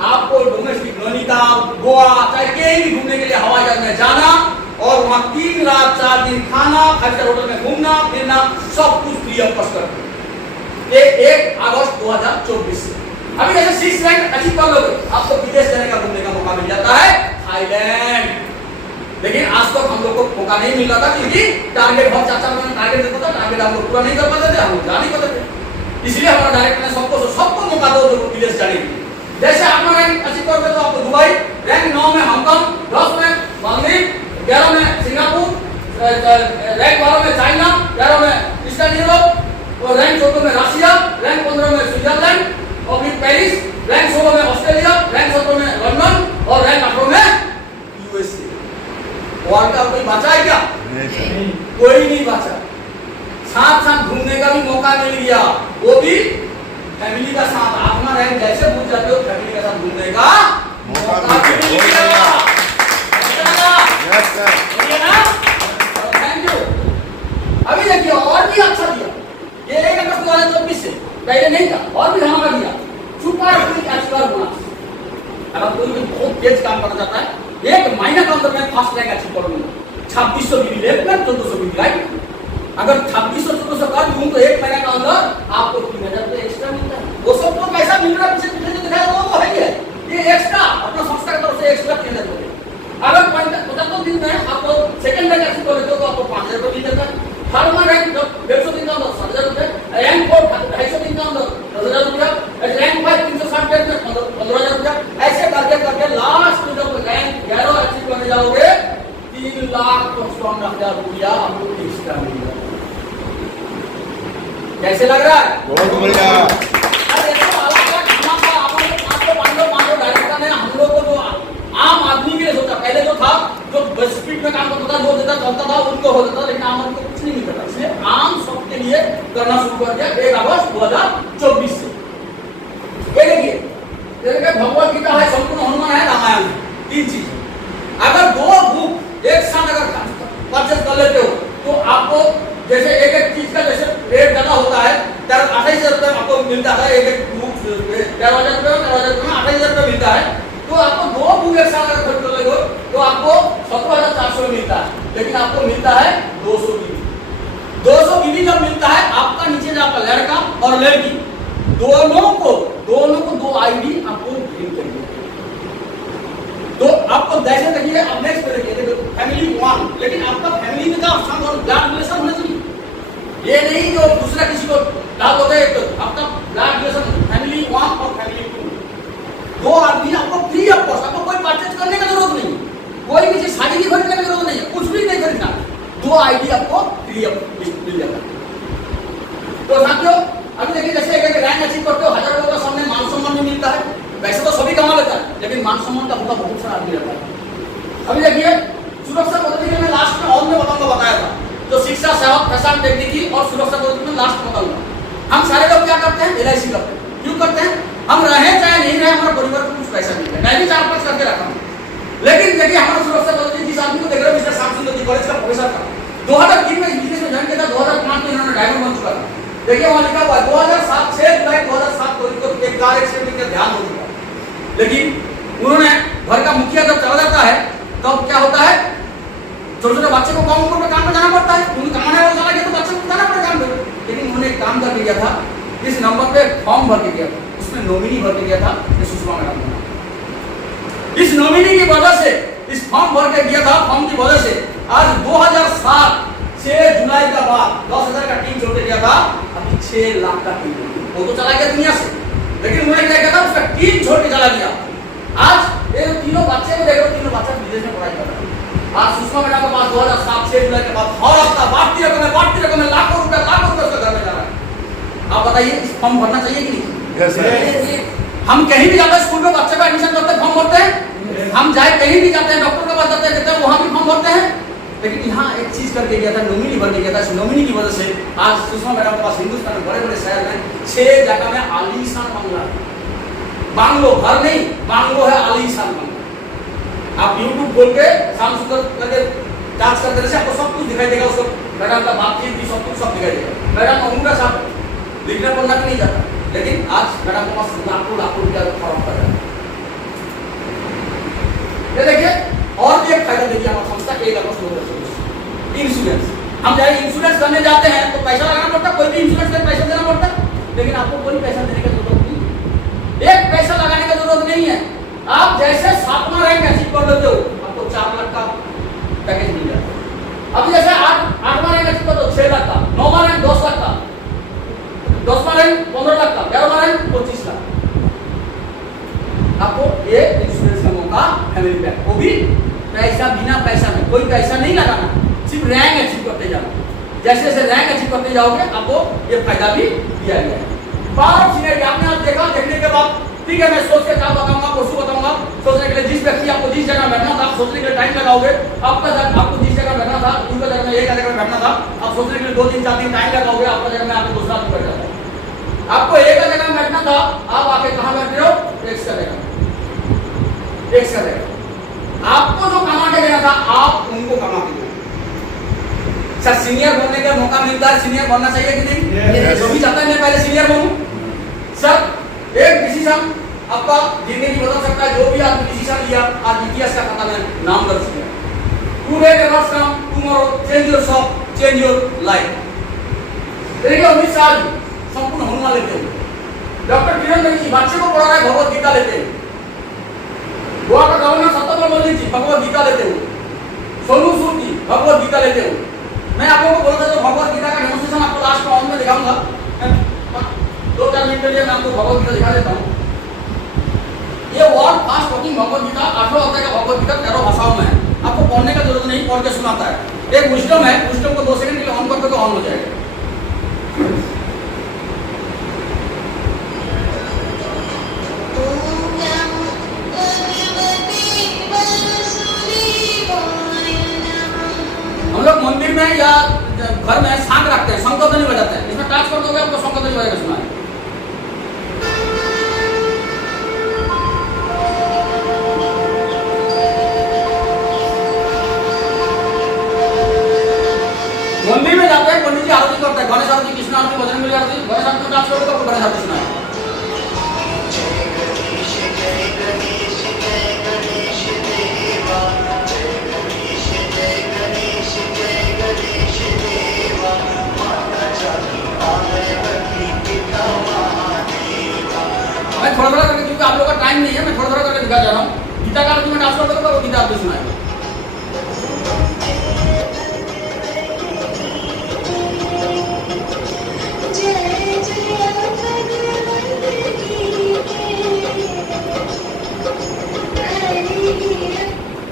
आपको डोमेस्टिक नैनीताल, गोवा, चाहे कहीं भी घूमने के लिए हवाई जहाज में जाना और वहां 3 रात 4 दिन खाना, 5 स्टार होटल में घूमना फिरना सब कुछ फ्री ऑफ कॉस्ट करते हैं। ये 1 अगस्त 2024 से। अभी जैसे 6 रैंक अचीव कर लोगे, आपको विदेश जाने का घूमने का मौका मिल जाता है, थाईलैंड। लेकिन आज तक हम लोग को मौका नहीं मिल रहा था क्योंकि टारगेट बहुत चाचा लोगों ने टारगेट देखा था, टारगेट हम लोग पूरा नहीं कर पाते थे, हम लोग जा नहीं पाते थे। इसलिए हमारा डायरेक्टर ने सबको मौका दो जो विदेश जाने के लिए। जैसे आपका रैंक अचीव कर तो आपको दुबई, रैंक 9 में हांगकांग, 10 में मालदीव, 11 में सिंगापुर, रैंक 12 में चाइना, 11 में ईस्टर्न यूरोप, और रैंक 14 में रशिया, रैंक 15 में स्विट्जरलैंड और फिर पेरिस, रैंक 16 में ऑस्ट्रेलिया, रैंक 17 में लंदन और रैंक 18 में यूएसए। और क्या कोई बचा है क्या? नहीं, कोई नहीं बचा। साथ साथ घूमने का भी मौका मिल गया, वो भी फैमिली का साथ। अपना रैंक जैसे पूछ जाते हो, फैमिली के साथ घूमने का मौका मिल गया। Yes sir, thank you. अभी देखिए और भी अच्छा दिया, ये 1 अगस्त 2024 से पहले नहीं था, और भी धमाका दिया, सुपर क्विक अचीवर बोनस। अगर कोई बहुत तेज काम करना चाहता है, 1 महीने के अंदर में फर्स्ट रैंक अचीव कर लूंगा, 2600 बीबी लेफ्ट में, 1400 बीबी राइट। अगर 2600 1400 कर दूं तो 1 महीने के अंदर आपको 3000 रुपए एक्स्ट्रा मिलता है। वो सब तो पैसा मिल रहा है, पीछे जो दिखाया वो तो है ही है, ये एक्स्ट्रा अपना संस्था की तरफ से एक्स्ट्रा 3000 रुपए। अगर 75 दिन में आपको सेकंड रैंक अचीव कर लेते हो तो आपको 5000 रुपए मिल जाता है। थर्ड रैंक 150 दिन का अंदर 7000 रुपए, रैंक 4 250 दिन का अंदर 10000 रुपए, रैंक 5 360 दिन में 15000 रुपए। ऐसे करके करके लास्ट में जब रैंक 11 अचीव करने जाओगे 3,55,000 रुपया आपको एक्स्ट्रा मिलेगा। कैसे लग रहा है? बहुत बढ़िया। अरे तो आपको डायरेक्टर ने हम लोग को जो आम आदमी के लिए सोचा, पहले जो था जो स्पीड में काम करता था, जो देता चलता था उनको हो जाता, लेकिन आम आदमी को कुछ नहीं मिलता था, इसलिए आम सबके लिए करना शुरू कर दिया 1 अगस्त 2024 से। ये देखिए भगवत गीता है, संपूर्ण हनुमान है, रामायण है, 3 चीज। अगर 2 बुक एक साथ अगर परचेस कर लेते हो तो आपको जैसे एक चीज का जैसे रेट ज्यादा होता है, 28,000 रुपए आपको मिलता है, एक बुक 13,000 रुपए में 28,000 रुपए मिलता है। तो आपको 2 बुक एक साथ अगर खरीद लोगे तो आपको 17,400 मिलता है, लेकिन आपको मिलता है 200 बीबी। 200 बीबी जब मिलता है, आपका नीचे जो आपका लड़का और लड़की दोनों को 2 आईडी आपको लिंक करेंगे। तो आपको जैसे देखिए, अब नेक्स्ट पे देखिए फैमिली 1, लेकिन आपका फैमिली में का साथ और ब्लड रिलेशन होना चाहिए। ये नहीं जो दूसरा किसी को डाल दोगे, तो आपका ब्लड रिलेशन फैमिली 1 और फैमिली 2 2 आदमी आपको फ्री ऑफ कॉस्ट, आपको कोई परचेज करने की जरूरत नहीं, कोई भी चीज साड़ी भी खरीदने की जरूरत नहीं है, कुछ भी नहीं खरीदना, 2 आईडी आपको फ्री ऑफ मिल जाता है। तो साथियों अभी देखिए, जैसे एक रैंक अचीव करते हो, 1000 लोगों के सामने मान सम्मान भी मिलता है। वैसे तो सभी कमा लेता है, लेकिन मान सम्मान का होता बहुत सारा आदमी रहता है। अभी देखिए सुरक्षा पद्धति में लास्ट में ऑल में बताया था, तो शिक्षा, सेवा, प्रशासन, तकनीकी और सुरक्षा पद्धति में लास्ट में बताऊंगा। हम सारे लोग क्या करते हैं? LIC करते हैं। क्यों करते हैं? हम रहे चाहे नहीं रहे, हमारे परिवार को कुछ पैसा मिल जाए, मैं भी 4-5 करके रखा हूँ। लेकिन देखिए हमारा सुरक्षा पद्धति जिस आदमी को देख रहे हो, मिस्टर श्याम सुंदर जी कॉलेज का प्रोफेसर था, 2003 में बिजनेस में ज्वाइन किया था, 2005 में इन्होंने डायमंड बन चुका था। देखिए वहां लिखा हुआ है 2007 6 जुलाई 2007 को एक कार एक्सीडेंट का ध्यान हो चुका, लेकिन उन्होंने घर का मुखिया जब चला जाता है तब क्या होता है, छोटे छोटे बच्चे को काम पर काम में जाना पड़ता है, उन्हें कमाने वाला चला गया तो बच्चे को जाना पड़ेगा काम पे। लेकिन उन्होंने एक काम करके गया था, इस नंबर पे फॉर्म भर के गया था, उसमें नॉमिनी भर के गया था, ये सुषमा मैडम। इस नॉमिनी की वजह से, इस फॉर्म भर के गया था, फॉर्म की वजह से आज 2007 6 जुलाई का बाद 10,000 का टीम छोड़ के गया था, अभी 6 लाख का टीम वो तो चला गया दुनिया से, लेकिन उन्होंने क्या किया था, उसका टीम छोड़ के चला गया। आज ये तीनों बच्चे को देखो, तीनों बच्चे विदेश में पढ़ाई कर रहे हैं। आज सुषमा मैडम के पास 2007 6 जुलाई के बाद हर हफ्ता बढ़ती रकम है, लाखों रुपए उसका घर में जा रहा है। आप बताइए इस फॉर्म भरना चाहिए कि नहीं? हम कहीं भी जाते हैं, स्कूल में बच्चे का एडमिशन करते हैं, फॉर्म भरते हैं, हम जाए कहीं भी जाते हैं, डॉक्टर के पास जाते हैं, वहां भी फॉर्म भरते हैं। लेकिन यहाँ एक चीज करके गया था, नॉमिनी भर के गया था, इस नॉमिनी की वजह से आज सुषमा मैडम के पास हिंदुस्तान में बड़े बड़े शहर में 6 जगह में आलीशान बंगला, बांग्लो घर नहीं, बांग्लो है आलीशान बंगला। आप यूट्यूब खोल के शाम सुंदर करके जांच कर देने से आपको सब कुछ दिखाई देगा, उसको मैडम का बातचीत भी सब कुछ सब दिखाई देगा। मैडम उनका साथ लिखना पढ़ना भी नहीं जाता, लेकिन आज मैडम के पास लाखों लाखों रुपया फॉर्म कर रहा है। ये देखिए और भी एक फायदा देखिए हमारी संस्था एक अगस्त इंश्योरेंस। हम जाए इंश्योरेंस करने जाते हैं तो पैसा लगाना पड़ता है, कोई भी इंश्योरेंस का पैसा देना पड़ता है, लेकिन आपको कोई पैसा देने की जरूरत नहीं, एक पैसा लगाने की जरूरत नहीं है। आप जैसे 7वां रैंक अचीव कर लेते हो आपको 4 लाख का पैकेज मिल जाता है। अब जैसे 8वां रैंक अचीव कर तो 6 लाख का, 9वां रैंक 10 लाख का, 10वां रैंक 15 लाख का, 11वां रैंक 25 लाख। आपको ये इंश्योरेंस का मौका फैमिली पैक, वो भी पैसा बिना पैसा में, कोई पैसा नहीं लगाना, सिर्फ रैंक अचीव करते जाना। जैसे जैसे रैंक अचीव करते जाओगे आपको ये फायदा भी दिया गया है। पावर सिनेरियो आपने आज देखा, देखने के बाद ठीक है मैं सोच के क्या बताऊंगा, परसों बताऊंगा। सोचने के लिए जिस व्यक्ति आपको जिस जगह बैठना था, सोचने के लिए टाइम लगाओगे। आपको जिस जगह बैठना था उनका जगह में एक जगह बैठना था, आप सोचने के लिए 2 3 4 दिन टाइम लगाओगे, आपका जगह में आपको दूसरा बैठ जाता है। आपको एक जगह में बैठना था, आप आके कहां बैठ रहे हो, एक जगह आपको जो कमा के देना था आप उनको कमा के दो। सर सीनियर बनने का मौका मिलता है, सीनियर बनना चाहिए कि नहीं? जो भी चाहता है मैं पहले सीनियर बनूं। सर एक डिसीजन आपका जिंदगी बदल सकता है। जो भी आपने डिसीजन लिया आज इतिहास का खाता में नाम दर्ज किया। Today the worst come tomorrow, change your shop, change your life. देखिए अमित शाह जी संपूर्ण हनुमान लेते हैं, डॉक्टर किरण बेदी बच्चे को पढ़ा रहा है भगवत गीता लेते हैं, गोवा का गवर्नर सत्यपाल मलिक जी भगवत गीता लेते हो, सोनू सूद जी भगवत गीता लेते हो। मैं आप लोगों को बोलता हूं भगवत गीता का डेमोंस्ट्रेशन आपको लास्ट राउंड में दिखाऊंगा। 2-4 मिनट के लिए मैं आपको भगवत गीता दिखा देता हूं। ये world fast talking Bhagavad Gita 8 अध्याय का भगवत गीता 13 भाषाओं में है। आपको पढ़ने का जरूरत नहीं, पढ़ के सुनाता है। एक विजडम है, विजडम को 2 सेकंड के लिए ऑन कर दो तो ऑन हो जाएगा। हम लोग मंदिर में या घर में सांग रखते हैं, शंखध्वनि बजाते हैं। इसमें टच कर दोगे आपको शंखध्वनि बजाएगा सुना है। मंदिर में जाते हैं, पंडित जी आरती करते हैं, गणेश आरती, कृष्ण आरती, बजरंगबली आरती। गणेश आरती में टच करोगे तो आपको गणेश आरती सुना है। मैं थोड़ा थोड़ा करके, क्योंकि आप लोगों का टाइम नहीं है, मैं थोड़ा थोड़ा करके दिखा जा रहा हूँ। गीता का में डांस करते हो तो गीता आपको सुनाएगा।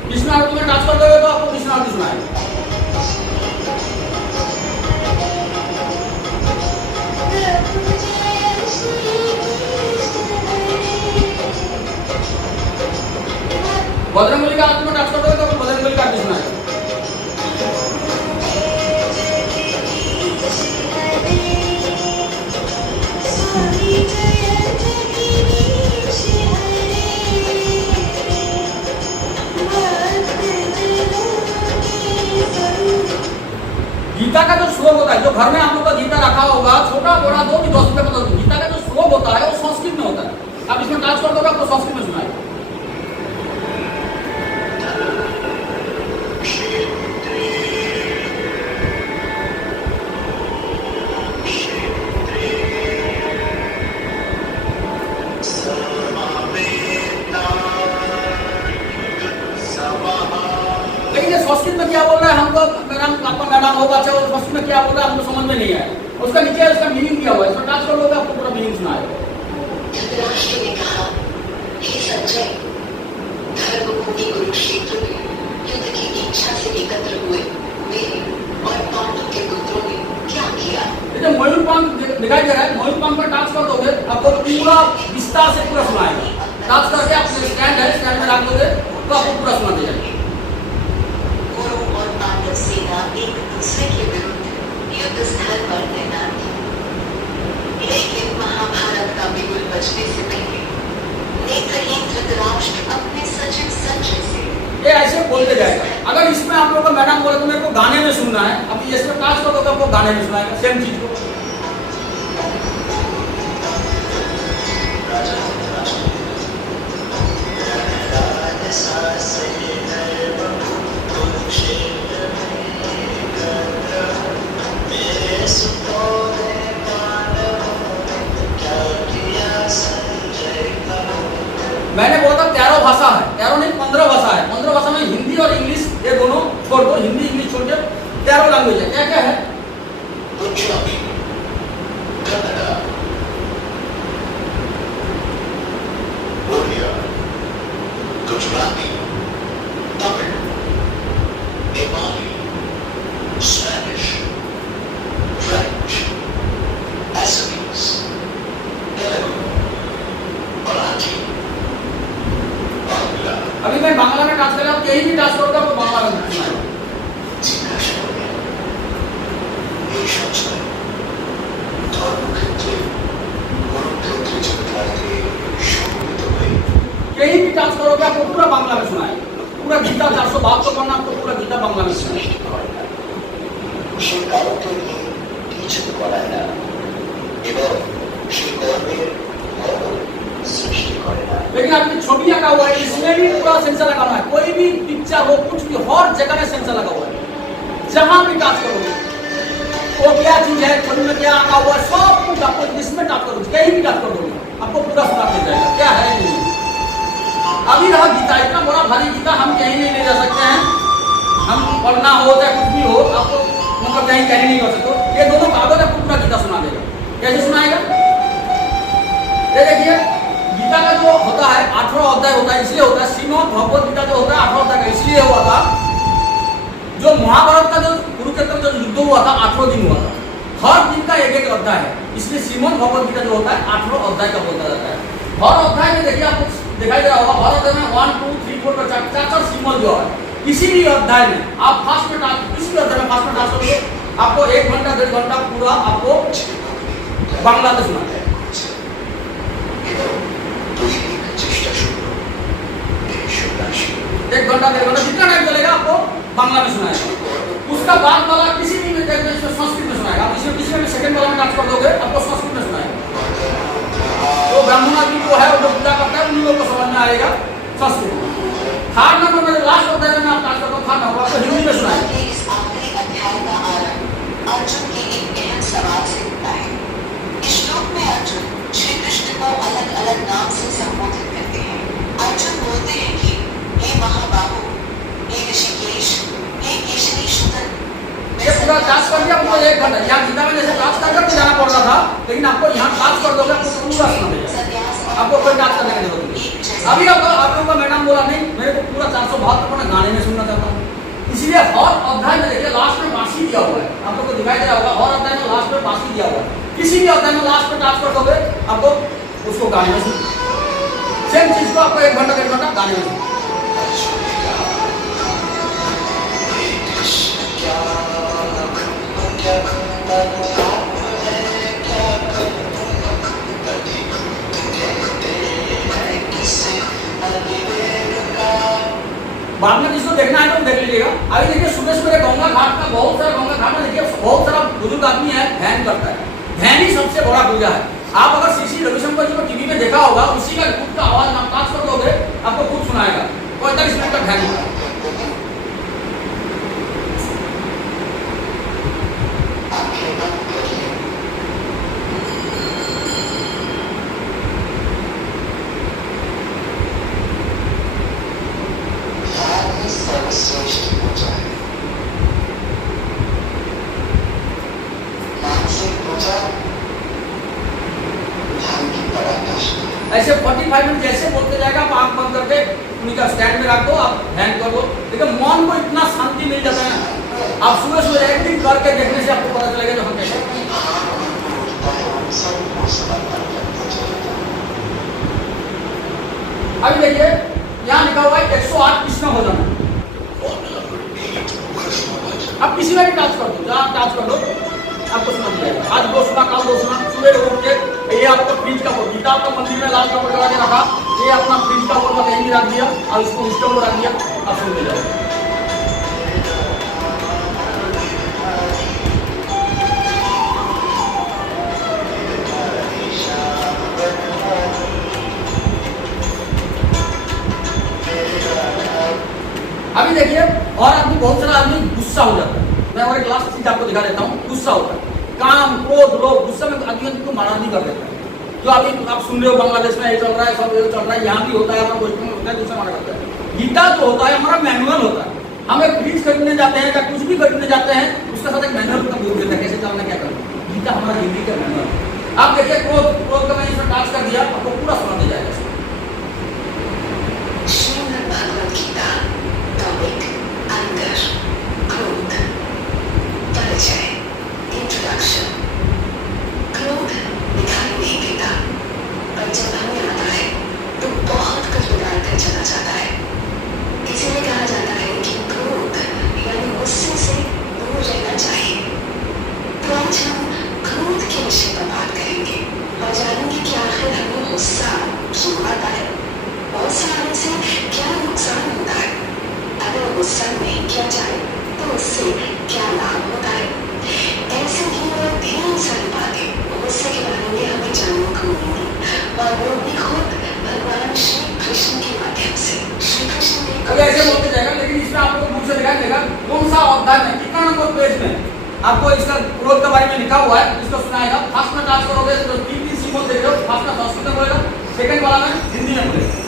कृष्ण आरती में डांस करते हुए तो आपको कृष्ण आरती सुनाएगा। बजरंगबली का आरती में डांस करते हुए तो आपको बजरंगबली का आरती सुनाएगा। गीता का जो श्लोक होता है, जो घर में आप लोग का गीता रखा होगा, छोटा बड़ा 2 कि 10 रुपए का, गीता का जो श्लोक होता है वो संस्कृत में होता है। आप इसमें डांस कर दोगे आपको संस्कृत में सुनाएगा। संस्कृत में क्या बोल रहा है हमको, आपका मैडम होगा अच्छा, वो संस्कृत में क्या बोल रहा है हमको समझ में नहीं आया। उसका नीचे उसका मीनिंग दिया हुआ है, इसमें टाच कर लोगे आपको पूरा मीनिंग सुनाएगा। धृतराष्ट्र ने कहा, हे संजय, धर्मभूमि कुरुक्षेत्र में युद्ध की इच्छा से एकत्र हुए मेरे और पांडु के पुत्रों ने क्या किया? ये मयूर पंख दिखाई दे रहा है, मयूर पंख पर टाच कर दोगे आपको पूरा विस्तार से पूरा सुनाएगा। टाच करके आप स्टैंड है, स्टैंड में रख दोगे तो आपको पूरा सुना दे जाएगा। पांडव सेना एक दूसरे के विरुद्ध युद्ध स्थल पर तैनात थी, लेकिन महाभारत का बिगुल बजने से पहले नेत्रहीन धृतराष्ट्र अपने सचिव संजय से ये ऐसे बोलते जाएगा। अगर इसमें आप लोगों को मैडम बोले तो मेरे को गाने में सुनना है, अभी इसमें टाच कर दोगे आपको गाने में सुनाएगा सेम चीज को। मैंने बोला था 13 भाषा है, 13 नहीं 15 भाषा है। 15 भाषा में हिंदी और इंग्लिश ये दोनों छोड़ दो, हिंदी इंग्लिश छोड़ के 13 लैंग्वेज है। क्या क्या है? Punjabi, Kannada, Odia, Gujarati, Tamil, Nepali, Spanish, French, Assamese, Telugu, Marathi, Bangla. अभी मैं बांग्ला में टास्क कर रहा हूँ, कहीं भी टास्क करूँगा तो बांग्ला में सुनाएगा। कहीं भी टास्क करोगे आपको पूरा बांग्ला में सुनाएगा। पूरा गीता 472 पढ़ना, आपको पूरा गीता बांग्ला में सुनाएगा। लेकिन आपकी छवि लगा हुआ है, इसमें भी पूरा सेंसर लगा हुआ है। कोई भी पिक्चर हो, कुछ भी, हर जगह में सेंसर लगा हुआ है। जहां भी टास्क करोगे वो क्या चीज है, छवि में क्या लगा हुआ है, सब कुछ आपको इसमें टास्क करोगे, कहीं भी टास्क करोगे आपको पूरा सुना मिल जाएगा। क्या है नहीं। अभी रहा गीता, इतना बड़ा भारी गीता हम कहीं नहीं ले जा सकते हैं। हम पढ़ना हो चाहे कुछ भी हो, आपको मतलब कहीं कैरी नहीं कर सकते। ये दोनों कागज आपको पूरा गीता सुना देगा। कैसे सुनाएगा? ये देखिए, गीता का जो होता है 18 अध्याय होता है, इसलिए होता है। श्रीमद् भगवत गीता जो होता है 18 अध्याय का इसलिए हुआ था। जो महाभारत का जो कुरुक्षेत्र जो युद्ध हुआ था 18 दिन हुआ था। हर दिन का एक एक अध्याय है, इसलिए श्रीमद् भगवत गीता जो होता है 18 अध्याय का बोला जाता है। हर अध्याय में देखिए आपको दिखाई दे रहा होगा, हर अध्याय में 1 2 3 4 चार श्रीमद् जो है। किसी भी अध्याय में आप फास्ट में टास्क, किसी भी अध्याय में फास्ट में टास्क करोगे आपको 1 घंटा 1.5 घंटा पूरा आपको बांग्ला में सुना है। 1 घंटा 1.5 घंटा जितना टाइम चलेगा आपको बांग्ला में सुनाएगा। उसका बाद वाला किसी भी में संस्कृत में सुनाएगा। आप इसमें किसी में सेकंड वाला में टास्क कर दोगे आपको संस्कृत में सुनाएगा। तो ब्राह्मण आदमी जो है वो जो पूजा करता है उन लोगों को समझ में आएगा संस्कृत। थर्ड नंबर में लास्ट अध्याय में आप टास्क करते हो, थर्ड नंबर आपको हिंदी में सुनाएगा। इस आखिरी अध्याय का आरंभ अर्जुन के एक गहन सवाल से होता है। इस श्लोक में अर्जुन श्री कृष्ण को अलग अलग नाम से संबोधित करते हैं। अर्जुन बोलते हैं कि हे महाबाहु, हे ऋषिकेश, हे केशरी शूदन। ये पूरा टास्क कर दिया पूरा 1 घंटा। यहाँ गीता में जैसे टास्क करके जाना पड़ रहा था, लेकिन आपको यहाँ टास्क कर दोगे आपको पूरा सुना देगा। आपको कोई टास्क करने की जरूरत नहीं। अभी आप लोगों का मैडम बोला नहीं, मेरे को पूरा 472 गाने में सुनना चाहता हूँ। इसलिए हर अध्याय में देखिए लास्ट में बांसी दिया हुआ है। आप लोग को दिखाई दे रहा होगा, हर अध्याय में लास्ट में बांसी दिया हुआ है। किसी भी अध्याय में लास्ट में टास्क कर दोगे आपको उसको गाने में सुन, सेम चीज को आपको 1 घंटा 1.5 घंटा गाने में सुन। बाद में जिसको देखना है तो देख लीजिएगा। अभी देखिए सुबह सुबह गंगा घाट का बहुत सारा गंगा घाट में देखिए बहुत सारा बुजुर्ग आदमी है, ध्यान करता है। ध्यान ही सबसे बड़ा पूजा है। आप अगर श्री रविशंकर जी को टीवी में देखा होगा, उसी का खुद का आवाज आप पास कर दोगे आपको खुद सुनाएगा। 45 मिनट तक ध्यान होगा। सर्वश्रेष्ठ पूजा है। मानसिक पूजा ध्यान की पराकाष्ठा। ऐसे 45 मिनट जैसे बोलते जाएगा आप आंख बंद करके उन्हीं का स्टैंड में रख दो, आप ध्यान कर दो। लेकिन मन को इतना शांति मिल जाता है ना, आप सुबह सुबह एक दिन करके देखने से आपको पता चलेगा जो हम कैसे। अभी देखिए यहाँ लिखा हुआ है 108 कृष्ण भजन। आप किसी में भी टाच कर दो, जहाँ टाच कर दो आपको समझ जाएगा। आज 2 सुना, कल 2 सुना, सुबह उठ के ये आपको फ्रिज का ऊपर, गीता आपका मंदिर में लाल कपड़े लगा के रखा, ये अपना फ्रिज का ऊपर कहीं भी रख दिया और इसको स्टोव में रख दिया, आप सुन ले जाओ। चीज आपको दिखा देता हूँ। गुस्सा होता है, काम, क्रोध, लोभ, गुस्सा में आदमी को मारा नहीं कर देता है। जो अभी आप सुन रहे हो बांग्लादेश में ये चल रहा है, सब ये चल रहा है, यहाँ भी होता है, हमारा वेस्ट में होता है, गुस्सा मारा करता है। गीता जो होता है हमारा मैनुअल होता है। हम एक फ्रिज खरीदने जाते हैं या कुछ भी खरीदने जाते हैं, उसके साथ एक मैनुअल का बोल देता है कैसे चलना, क्या करना। गीता हमारा जिंदगी का मैनुअल। आप देखिए क्रोध का मैंने इसमें टास्क कर दिया, आपको पूरा समझ जाएगा। श्रीमद् भगवद गीता टॉपिक अंदर क्रोध परिचय इंट्रोडक्शन। क्रोध दिखाई नहीं देता, पर जब हमें आता है तो बहुत कुछ बिगाड़ कर चला जाता है। इसीलिए कहा जाता है कि क्रोध यानी गुस्से से दूर रहना चाहिए। तो आज हम क्रोध के विषय पर बात करेंगे और जानेंगे कि आखिर हमें गुस्सा क्यों आता है, गुस्सा आने से क्या नुकसान होता है, अगर गुस्सा नहीं किया जाए तो उससे क्या लाभ होता है। ऐसे ही और ढेर सारी बातें गुस्से के बारे में हमें जानने को मिलेंगी, और वो भी खुद भगवान श्री कृष्ण के माध्यम से। श्री कृष्ण ने अभी ऐसे बोलते जाएगा, लेकिन इसमें आपको बुक से दिखाई देगा कौन सा अध्याय में, कितना नंबर पेज में आपको इसका क्रोध के बारे में लिखा हुआ है, इसको सुनाएगा। फर्स्ट में टास्क करोगे तो 3 सीमोन देख रहे हो, फर्स्ट में संस्कृत में बोलेगा, सेकंड वाला में हिंदी में बोलेगा।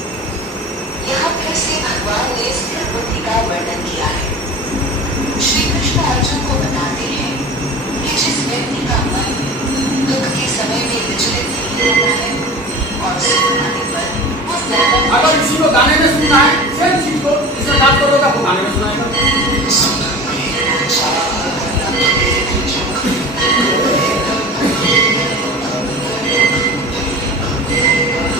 यहाँ फिर से भगवान ने स्थिर बुद्धि का वर्णन किया है। श्री कृष्ण अर्जुन को बताते हैं